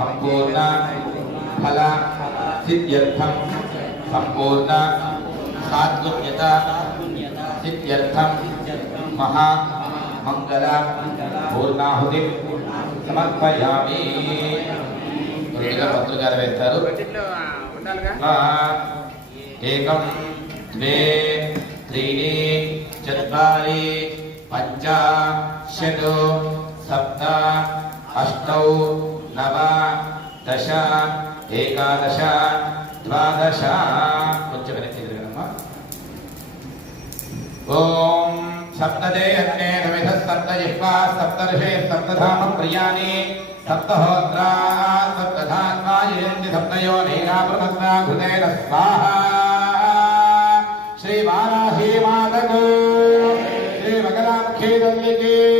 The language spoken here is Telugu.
సంపూర్ణ ఫల సిద్ధ్యర్థం సంపూర్ణ సాత్విక్యత సిద్ధ్యర్థం మహా మంగళ పూర్ణాహుతి సమర్పయామి పంతులు గారు వేస్తారు। బడ్జెట్లో ఉండాలిగా? ఆ, ఏకం ద్వే త్రీణి చత్వారి పంచ షట్ సప్త అష్టౌ నవ దశ ఏకాదశ ద్వాదశ. కొంచెం వెనక్కి తిరగనమ్మా. ఓం సప్తదే అగ్నే నమిధ సప్త జిహ్వా సప్తర్షే సప్తధామ ప్రియాణి సప్తహోత్రా సప్తధాన్వాయేంది సప్తయో నీరాపృతస్నా కృతేన స్వాహ శ్రీ వారాహి మాతకు. శ్రీ మకరాముఖీ తల్లికి.